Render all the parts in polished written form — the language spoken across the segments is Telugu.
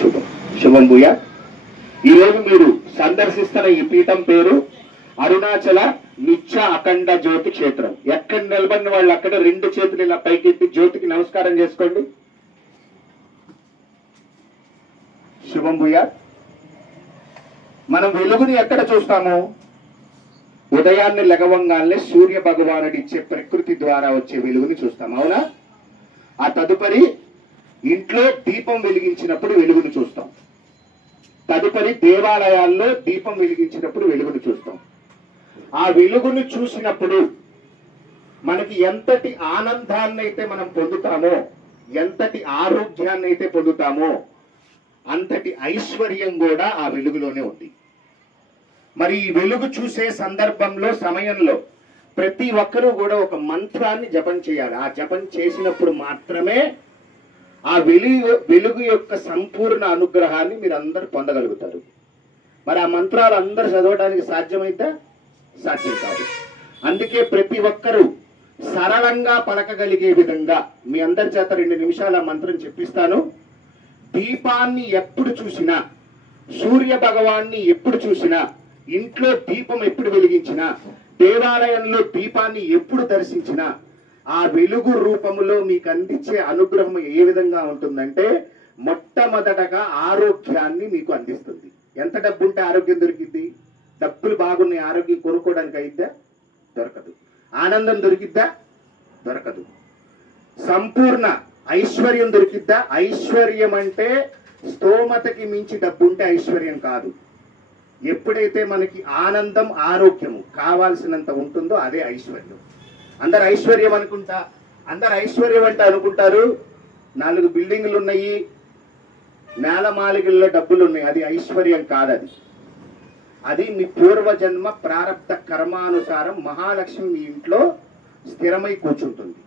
శుభం శుభం భూయ. ఈరోజు మీరు సందర్శిస్తున్న ఈ పీఠం పేరు అరుణాచల నిత్య అఖండ జ్యోతి క్షేత్రం. ఎక్కడ నిలబడిన వాళ్ళు అక్కడ రెండు చేతులు ఇలా పైకెత్తి జ్యోతికి నమస్కారం చేసుకోండి. శుభం భూయ. మనం వెలుగుని ఎక్కడ చూస్తాము? ఉదయాన్నే లెగవంగానే సూర్య భగవానుడు ఇచ్చే ప్రకృతి ద్వారా వచ్చే వెలుగుని చూస్తాం, అవునా? ఆ తదుపరి ఇంట్లో దీపం వెలిగించినప్పుడు వెలుగును చూస్తాం. తదుపరి దేవాలయాల్లో దీపం వెలిగించినప్పుడు వెలుగును చూస్తాం. ఆ వెలుగును చూసినప్పుడు మనకి ఎంతటి ఆనందాన్ని అయితే మనం పొందుతామో, ఎంతటి ఆరోగ్యాన్ని అయితే పొందుతామో, అంతటి ఐశ్వర్యం కూడా ఆ వెలుగులోనే ఉంది. మరి ఈ వెలుగు చూసే సందర్భంలో సమయంలో ప్రతి ఒక్కరూ కూడా ఒక మంత్రాన్ని జపం చేయాలి. ఆ జపం చేసినప్పుడు మాత్రమే ఆ వెలుగు యొక్క సంపూర్ణ అనుగ్రహాన్ని మీరు అందరూ పొందగలుగుతారు. మరి ఆ మంత్రాలు అందరూ చదవడానికి సాధ్యమైతే సాధ్యం కాదు. అందుకే ప్రతి ఒక్కరూ సరళంగా పలకగలిగే విధంగా మీ అందరి చేత 2 నిమిషాల మంత్రం చెప్పిస్తాను. దీపాన్ని ఎప్పుడు చూసినా, సూర్య భగవాన్ని ఎప్పుడు చూసినా, ఇంట్లో దీపం ఎప్పుడు వెలిగించినా, దేవాలయంలో దీపాన్ని ఎప్పుడు దర్శించినా ఆ వెలుగు రూపంలో మీకు అందించే అనుగ్రహం ఏ విధంగా ఉంటుందంటే, మొట్టమొదటగా ఆరోగ్యాన్ని మీకు అందిస్తుంది. ఎంత డబ్బు ఉంటే ఆరోగ్యం దొరికిద్ది? డబ్బులు బాగున్నాయి, ఆరోగ్యం కొనుక్కోవడానికి అయిద్దా? దొరకదు. ఆనందం దొరికిద్దా? దొరకదు. సంపూర్ణ ఐశ్వర్యం దొరికిద్దా? ఐశ్వర్యం అంటే స్తోమతకి మించి డబ్బు ఉంటే ఐశ్వర్యం కాదు. ఎప్పుడైతే మనకి ఆనందం, ఆరోగ్యము కావాల్సినంత ఉంటుందో అదే ఐశ్వర్యం. అందరు ఐశ్వర్యం అంటే అనుకుంటారు 4 బిల్డింగులు ఉన్నాయి, నేలమాలికల్లో డబ్బులు ఉన్నాయి. అది ఐశ్వర్యం కాదు. అది మీ పూర్వజన్మ ప్రారబ్ధ కర్మానుసారం మహాలక్ష్మి మీ ఇంట్లో స్థిరమై కూర్చుంటుంది.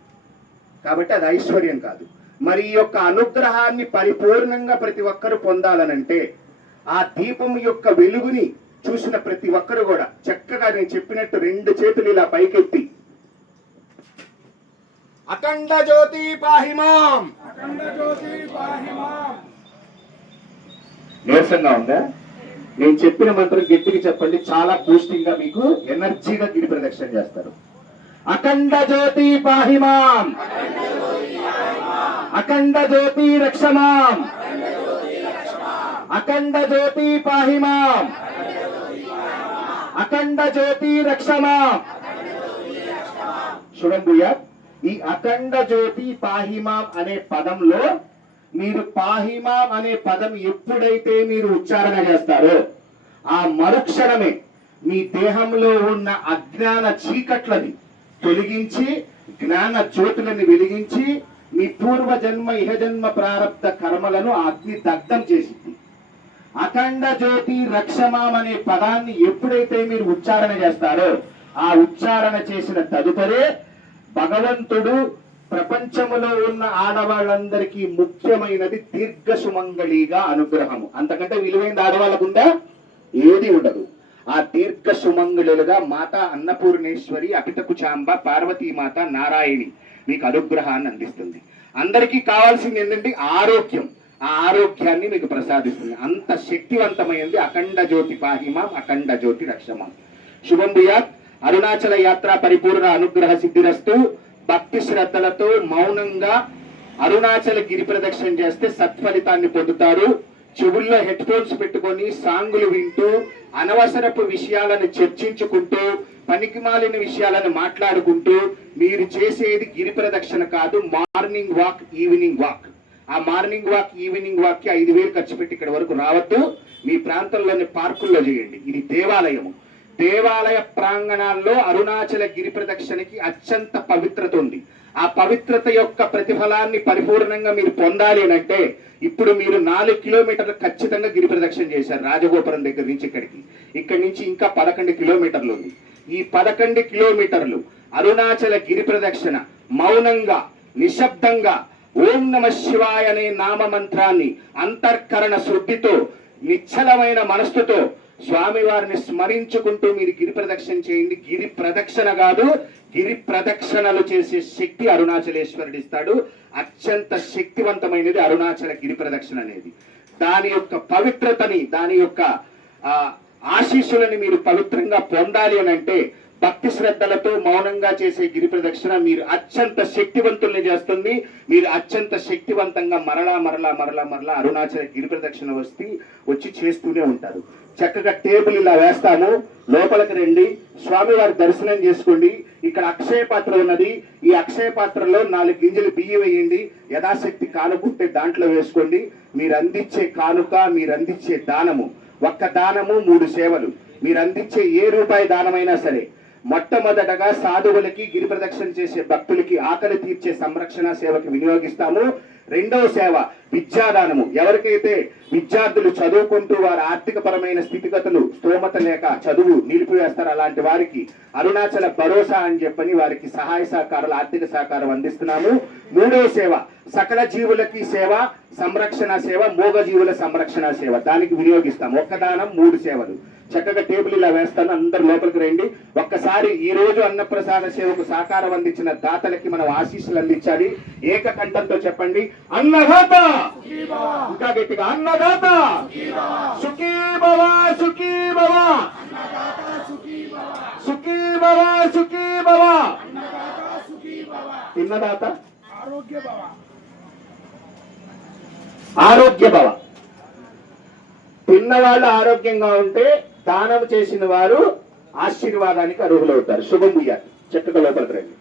కాబట్టి అది ఐశ్వర్యం కాదు. మరి ఈ యొక్క అనుగ్రహాన్ని పరిపూర్ణంగా ప్రతి ఒక్కరు పొందాలనంటే, ఆ దీపం యొక్క వెలుగుని చూసిన ప్రతి ఒక్కరు కూడా చక్కగా నేను చెప్పినట్టు 2 చేతులు ఇలా పైకెత్తి అఖండ జ్యోతి పాహిమాం, అఖండ జ్యోతి పాహిమాం. నీరసంగా ఉందా? నేను చెప్పిన మంత్రం గట్టిగా చెప్పండి. చాలా బూస్టింగ్ గా మీకు ఎనర్జీగా గిరి ప్రదక్షిణ చేస్తారు. అఖండ జ్యోతి పాహిమాం, అఖండ జ్యోతి రక్షమాం, అఖండ జ్యోతి పాహిమాం, అఖండ జ్యోతి రక్షమాం. చూడండి, ఈ అఖండ జ్యోతి పాహిమాం అనే పదంలో మీరు పాహిమాం అనే పదం ఎప్పుడైతే మీరు ఉచ్చారణ చేస్తారో ఆ మరుక్షణమే మీ దేహంలో ఉన్న అజ్ఞాన చీకట్లని తొలగించి జ్ఞాన జ్యోతులని వెలిగించి మీ పూర్వజన్మ ఇహజన్మ ప్రారబ్ధ కర్మలను అగ్ని దగ్ధం చేసింది. అఖండ జ్యోతి రక్షమాం అనే పదాన్ని ఎప్పుడైతే మీరు ఉచ్చారణ చేస్తారో ఆ ఉచ్చారణ చేసిన తదుపరే భగవంతుడు ప్రపంచములో ఉన్న ఆడవాళ్ళందరికీ ముఖ్యమైనది దీర్ఘ సుమంగళిగా అనుగ్రహము. అంతకంటే విలువైన ఆడవాళ్ళకు ఉందా? ఏది ఉండదు. ఆ దీర్ఘ సుమంగళులుగా మాత అన్నపూర్ణేశ్వరి, అపితకుచాంబ, పార్వతీమాత, నారాయణి మీకు అనుగ్రహాన్ని అందిస్తుంది. అందరికీ కావాల్సింది ఏంటంటే ఆరోగ్యం. ఆ ఆరోగ్యాన్ని మీకు ప్రసాదిస్తుంది. అంత శక్తివంతమైంది అఖండ జ్యోతి పాహిమాం, అఖండ జ్యోతి రక్షమాం. శుభం భూయాత్. అరుణాచల యాత్ర పరిపూర్ణ అనుగ్రహ సిద్ధిరస్తు. భక్తి శ్రద్ధలతో మౌనంగా అరుణాచల గిరి ప్రదక్షిణ చేస్తే సత్ఫలితాన్ని పొందుతారు. చెవుల్లో హెడ్ ఫోన్స్ పెట్టుకొని సాంగులు వింటూ అనవసరపు విషయాలను చర్చించుకుంటూ పనికిమాలిన విషయాలను మాట్లాడుకుంటూ మీరు చేసేది గిరి ప్రదక్షిణ కాదు, మార్నింగ్ వాక్, ఈవినింగ్ వాక్. ఆ మార్నింగ్ వాక్, ఈవినింగ్ వాక్ కి 5,000 ఖర్చు పెట్టి ఇక్కడ వరకు రావద్దు. మీ ప్రాంతంలోని పార్కుల్లో చేయండి. ఇది దేవాలయము. దేవాలయ ప్రాంగణాల్లో అరుణాచల గిరి ప్రదక్షిణకి అత్యంత పవిత్రత ఉంది. ఆ పవిత్రత యొక్క ప్రతిఫలాన్ని పరిపూర్ణంగా మీరు పొందాలి అంటే ఇప్పుడు మీరు 4 కిలోమీటర్లు ఖచ్చితంగా గిరి ప్రదక్షిణ చేశారు. రాజగోపురం దగ్గర నుంచి ఇక్కడి నుంచి ఇంకా 11 కిలోమీటర్లు ఉంది. ఈ 11 కిలోమీటర్లు అరుణాచల గిరి ప్రదక్షిణ మౌనంగా, నిశ్శబ్దంగా ఓం నమ శివాయ అనే నామ మంత్రాన్ని అంతర్కరణ శుద్ధితో, నిశ్చలమైన మనస్సుతో స్వామివారిని స్మరించుకుంటూ మీరు గిరి ప్రదక్షిణ చేయండి. గిరి ప్రదక్షిణ కాదు, గిరి ప్రదక్షిణలు చేసే శక్తి అరుణాచలేశ్వరుడు ఇస్తాడు. అత్యంత శక్తివంతమైనది అరుణాచల గిరి ప్రదక్షిణ అనేది. దాని యొక్క పవిత్రతని, దాని యొక్క ఆశీస్సులని మీరు పవిత్రంగా పొందాలి అని అంటే భక్తి శ్రద్ధలతో మౌనంగా చేసే గిరి ప్రదక్షిణ మీరు అత్యంత శక్తివంతుల్ని చేస్తుంది. మీరు అత్యంత శక్తివంతంగా మరలా మరలా మరలా మరలా అరుణాచల గిరి ప్రదక్షిణ వచ్చి చేస్తూనే ఉంటారు. చక్కగా టేబుల్ ఇలా వేస్తాము, లోపలికి రండి, స్వామివారి దర్శనం చేసుకోండి. ఇక్కడ అక్షయ పాత్ర ఉన్నది, ఈ అక్షయ పాత్రలో 4 గింజలు బియ్యం వేయండి, యథాశక్తి కానుకుంటే దాంట్లో వేసుకోండి. మీరు అందించే కానుక, మీరు అందించే దానము, ఒక్క దానము 3 సేవలు. మీరు అందించే ఏ రూపాయి దానమైనా సరే మొట్టమొదటగా సాధువులకి, గిరి ప్రదక్షిణ చేసే భక్తులకి ఆకలి తీర్చే సంరక్షణ సేవకి వినియోగిస్తాము. రెండవ సేవ విద్యాదానము. ఎవరికైతే విద్యార్థులు చదువుకుంటూ వారి ఆర్థిక పరమైన స్థితిగతులు స్తోమత లేక చదువు నిలిపివేస్తారు, అలాంటి వారికి అరుణాచల భరోసా అని చెప్పని వారికి సహాయ సహకారాలు, ఆర్థిక సహకారం అందిస్తున్నాము. మూడవ సేవ సకల జీవులకి సేవ, సంరక్షణ సేవ, మూగ జీవుల సంరక్షణ సేవ, దానికి వినియోగిస్తాం. ఒక్క దానం 3 సేవలు. చక్కగా టేబుల్ ఇలా వేస్తాను, అందరు లోపలికి రండి. ఒక్కసారి ఈ రోజు అన్నప్రసాద సేవకు సహకారం అందించిన దాతలకి మనం ఆశీస్సులు అందించాలి. ఏకకంఠంతో చెప్పండి, అన్నదాత. ఇంకా గట్టిగా, అన్నదాత సుఖీ భవ, సుఖీ భవ, సుఖీ భవ, సుఖీ భవ. అన్నదాత ఆరోగ్య భవ. తిన్నవాళ్ళు ఆరోగ్యంగా ఉంటే దానం చేసిన వారు ఆశీర్వాదానికి అర్హులవుతారు. శుభం భూయాత్. చక్కగా లోపలికి రండి.